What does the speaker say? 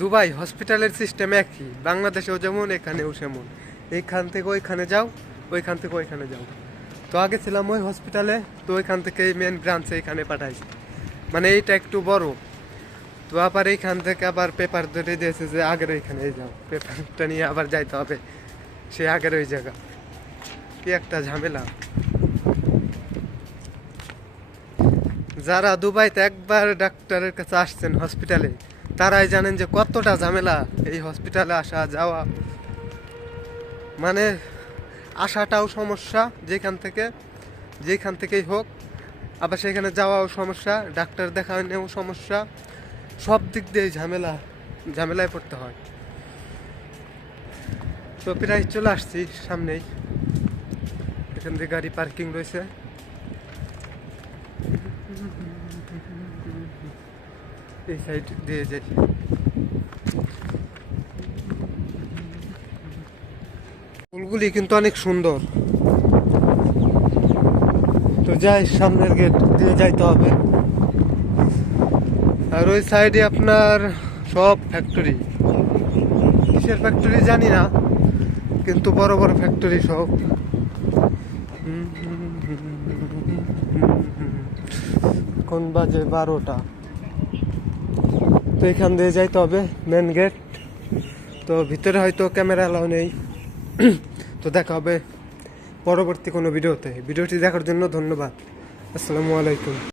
Dubai হসপিটালের system একই, বাংলাদেশেও যেমন এখানেও সেমন। এইখান থেকে ওইখানে যাও, ওইখান থেকে ওইখানে যাও। তো আগে ছিলাম ওই হসপিটালে, তো ওইখান থেকে মেন ব্রাঞ্চে এখানে পাঠাইছে। মানে এইটা একটু বড়। তো আবার এইখান থেকে আবার পেপার ধরে দিয়েছে যে আগের ওইখানে যাও, পেপারটা নিয়ে আবার যাইতে হবে সে আগের ওই জায়গা। কি একটা ঝামেলা। যারা দুবাইতে একবার ডাক্তারের কাছে আসছেন হসপিটালে, তারাই জানেন যে কতটা ঝামেলা এই হসপিটালে আসা যাওয়া। মানে আসাটাও সমস্যা, যেখান থেকেই হোক। আবার সেখানে যাওয়াও সমস্যা, ডাক্তার দেখানোও সমস্যা। সব দিক দিয়ে ঝামেলায় পড়তে হয়। তো প্রায় চলে আসছি সামনেই, এখান থেকে গাড়ি পার্কিং রয়েছে। এই সাইড দিয়ে যাই। ফুলগুলি কিন্তু অনেক সুন্দর। তো যাই, সামনের গেট দিয়ে যাইতে হবে। আর ওই সাইডে আপনার সব ফ্যাক্টরি, কিসের ফ্যাক্টরি জানি না, কিন্তু বড় বড় ফ্যাক্টরি সব। কোন বাজে 12টা। তো এখান দিয়ে যাইতে হবে মেন গেট। তো ভিতরে হয়তো ক্যামেরা অ্যালাউ নেই। তো দেখা হবে পরবর্তী কোনো ভিডিওতে। ভিডিওটি দেখার জন্য ধন্যবাদ। আসসালামু আলাইকুম।